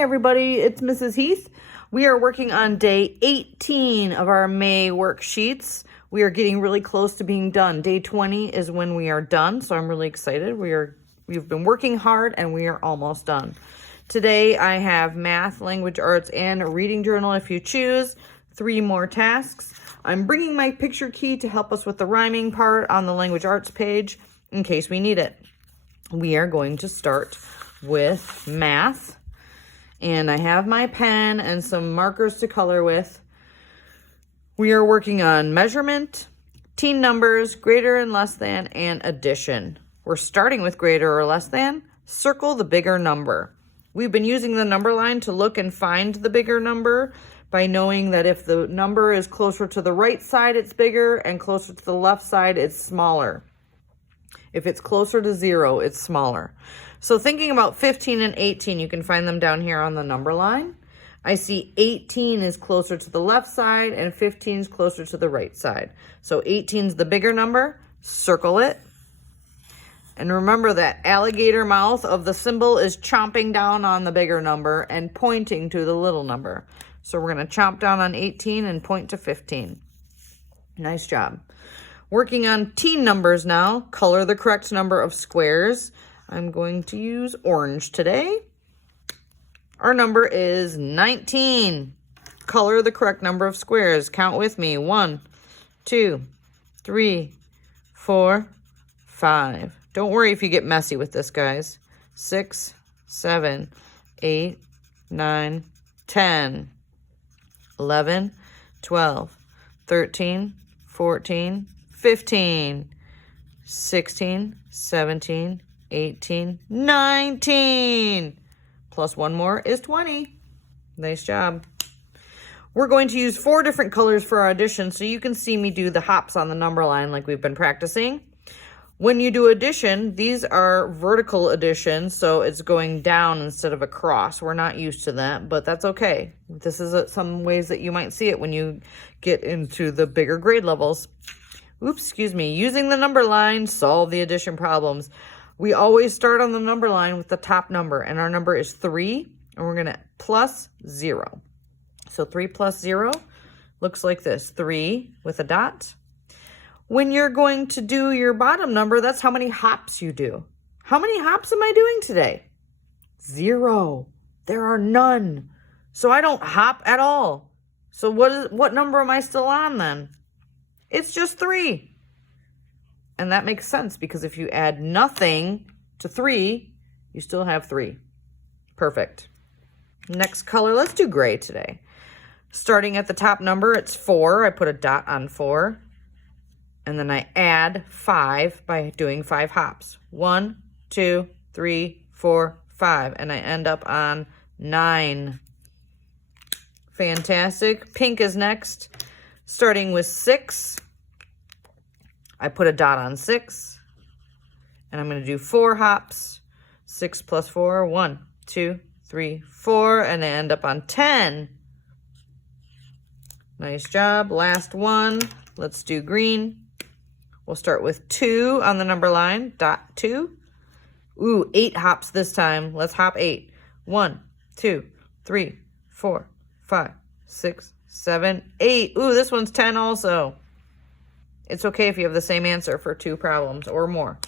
Hi everybody, it's Mrs. Heath. We are working on day 18 of our May worksheets. We are getting really close to being done. Day 20 is when we are done, so I'm really excited. We've been working hard and we are almost done. Today I have math, language arts, and a reading journal if you choose. 3 more tasks. I'm bringing my picture key to help us with the rhyming part on the language arts page in case we need it. We are going to start with math. And I have my pen and some markers to color with. We are working on measurement, teen numbers, greater and less than, and addition. We're starting with greater or less than. Circle the bigger number. We've been using the number line to look and find the bigger number by knowing that if the number is closer to the right side, it's bigger, and closer to the left side, it's smaller. If it's closer to 0, it's smaller. So thinking about 15 and 18, you can find them down here on the number line. I see 18 is closer to the left side and 15 is closer to the right side. So 18 is the bigger number, circle it. And remember that alligator mouth of the symbol is chomping down on the bigger number and pointing to the little number. So we're going to chomp down on 18 and point to 15. Nice job. Working on teen numbers now. Color the correct number of squares. I'm going to use orange today. Our number is 19. Color the correct number of squares. Count with me. 1, 2, 3, 4, 5. Don't worry if you get messy with this, guys. 6, 7, 8, 9, 10, 11, 12, 13, 14, 15, 16, 17, 18, 19. Plus one more is 20. Nice job. We're going to use 4 different colors for our addition so you can see me do the hops on the number line like we've been practicing. When you do addition, these are vertical addition, so it's going down instead of across. We're not used to that, but that's okay. This is some ways that you might see it when you get into the bigger grade levels. Oops, excuse me. Using the number line, solve the addition problems. We always start on the number line with the top number, and our number is 3, and we're going to plus 0. So 3 plus 0 looks like this, 3 with a dot. When you're going to do your bottom number, that's how many hops you do. How many hops am I doing today? 0. There are none. So I don't hop at all. So what number am I still on then? It's just 3. And that makes sense because if you add nothing to 3, you still have 3. Perfect. Next color, let's do gray today. Starting at the top number, it's 4. I put a dot on 4. And then I add 5 by doing 5 hops. 1, 2, 3, 4, 5. And I end up on 9. Fantastic. Pink is next. Starting with 6. I put a dot on 6. And I'm going to do 4 hops. 6 plus 4. 1, 2, 3, 4. And I end up on 10. Nice job. Last one. Let's do green. We'll start with 2 on the number line. Dot 2. Ooh, 8 hops this time. Let's hop 8. 1, 2, 3, 4, 5, 6, 7, 8. Ooh, this one's 10 also. It's okay if you have the same answer for 2 problems or more.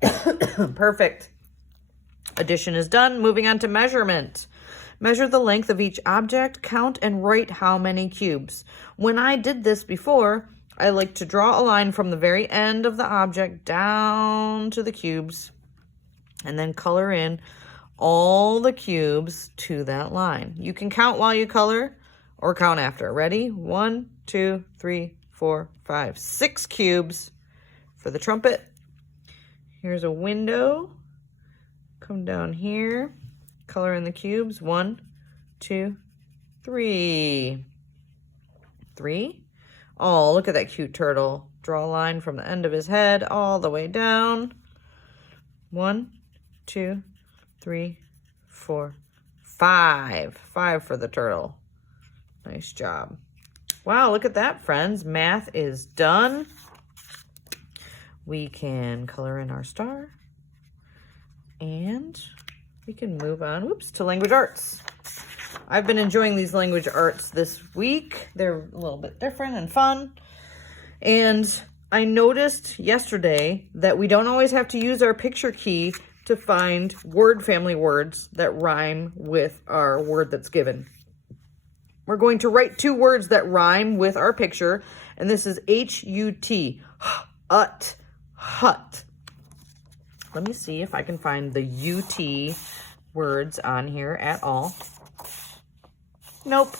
Perfect. Addition is done. Moving on to measurement. Measure the length of each object, count and write how many cubes. When I did this before, I like to draw a line from the very end of the object down to the cubes and then color in all the cubes to that line. You can count while you color or count after. Ready? 1, 2, 3, 4, 5, 6 cubes for the trumpet. Here's a window. Come down here, color in the cubes. 1, 2, 3. 3. Oh, look at that cute turtle. Draw a line from the end of his head all the way down. 1, 2, 3, 4, 5. 5 for the turtle. Nice job. Wow, look at that, friends. Math is done. We can color in our star. And we can move on, to language arts. I've been enjoying these language arts this week. They're a little bit different and fun. And I noticed yesterday that we don't always have to use our picture key to find word family words that rhyme with our word that's given. We're going to write 2 words that rhyme with our picture, and this is H-U-T, hut, hut. Let me see if I can find the U-T words on here at all. Nope,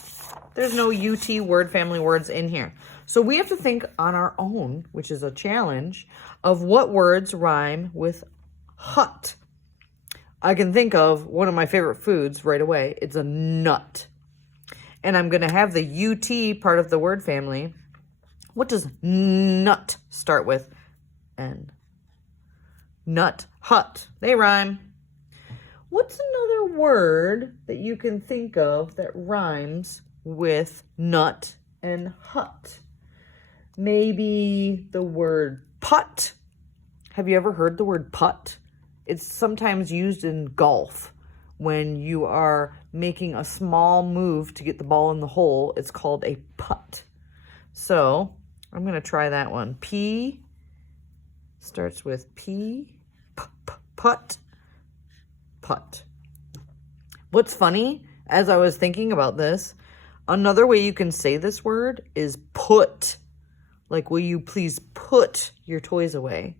there's no UT word family words in here. So we have to think on our own, which is a challenge, of what words rhyme with hut. I can think of one of my favorite foods right away. It's a nut. And I'm going to have the UT part of the word family. What does nut start with? N. Nut, hut. They rhyme. What's another word that you can think of that rhymes with nut and hut? Maybe the word putt. Have you ever heard the word putt? It's sometimes used in golf. When you are making a small move to get the ball in the hole, it's called a putt. So I'm going to try that one. P starts with P, putt, putt. What's funny, as I was thinking about this, another way you can say this word is put. Like, will you please put your toys away?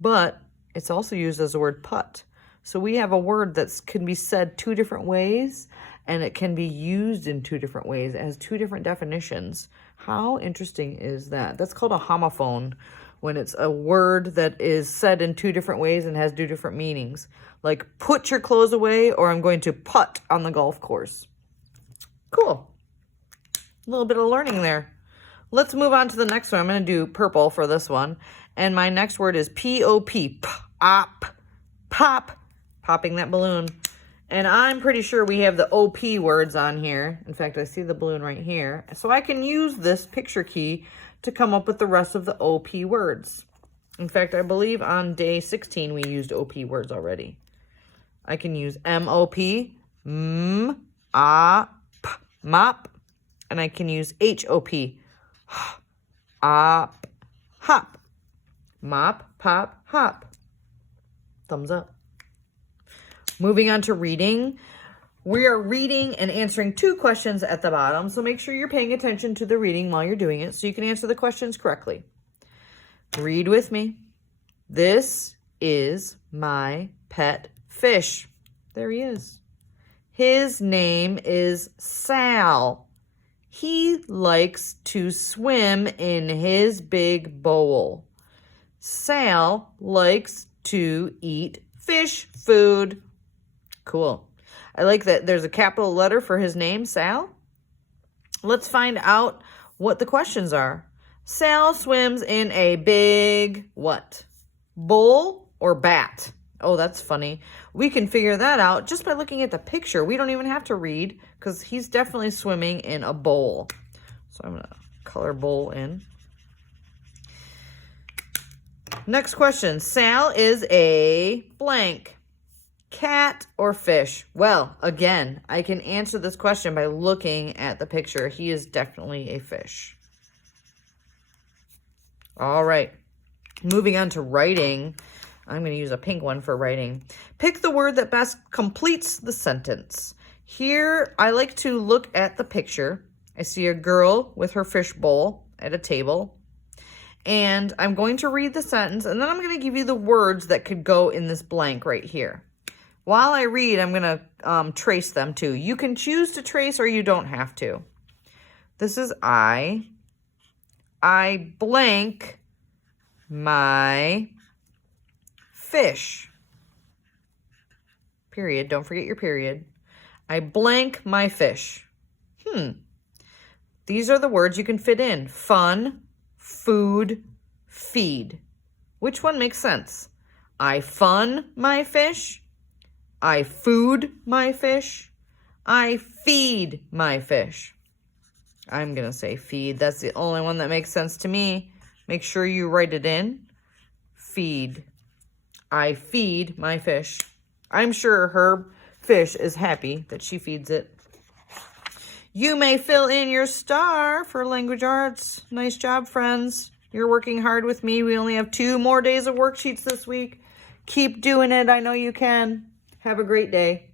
But it's also used as the word putt. So we have a word that can be said 2 different ways, and it can be used in 2 different ways. It has 2 different definitions. How interesting is that? That's called a homophone, when it's a word that is said in 2 different ways and has 2 different meanings. Like, put your clothes away, or I'm going to putt on the golf course. Cool. A little bit of learning there. Let's move on to the next one. I'm going to do purple for this one. And my next word is P-O-P. Pop. Pop. Popping that balloon. And I'm pretty sure we have the O-P words on here. In fact, I see the balloon right here. So I can use this picture key to come up with the rest of the O-P words. In fact, I believe on day 16 we used O-P words already. I can use M-O-P, mop, and I can use H-O-P, hop, mop, pop, hop. Thumbs up. Moving on to reading. We are reading and answering 2 questions at the bottom, so make sure you're paying attention to the reading while you're doing it so you can answer the questions correctly. Read with me. This is my pet fish. There he is. His name is Sal. He likes to swim in his big bowl. Sal likes to eat fish food. Cool. I like that there's a capital letter for his name, Sal. Let's find out what the questions are. Sal swims in a big what? Bowl or bat? Oh, that's funny. We can figure that out just by looking at the picture. We don't even have to read because he's definitely swimming in a bowl. So I'm going to color bowl in. Next question. Sal is a blank. Cat or fish? Well, again, I can answer this question by looking at the picture. He is definitely a fish. All right. Moving on to writing. I'm going to use a pink one for writing. Pick the word that best completes the sentence. Here, I like to look at the picture. I see a girl with her fish bowl at a table. And I'm going to read the sentence, and then I'm going to give you the words that could go in this blank right here. While I read, I'm going to trace them too. You can choose to trace or you don't have to. This is I blank my fish. Period. Don't forget your period. I blank my fish. These are the words you can fit in. Fun, food, feed. Which one makes sense? I fun my fish. I food my fish. I feed my fish. I'm going to say feed. That's the only one that makes sense to me. Make sure you write it in. Feed. I feed my fish. I'm sure her fish is happy that she feeds it. You may fill in your star for language arts. Nice job, friends. You're working hard with me. We only have 2 more days of worksheets this week. Keep doing it. I know you can. Have a great day.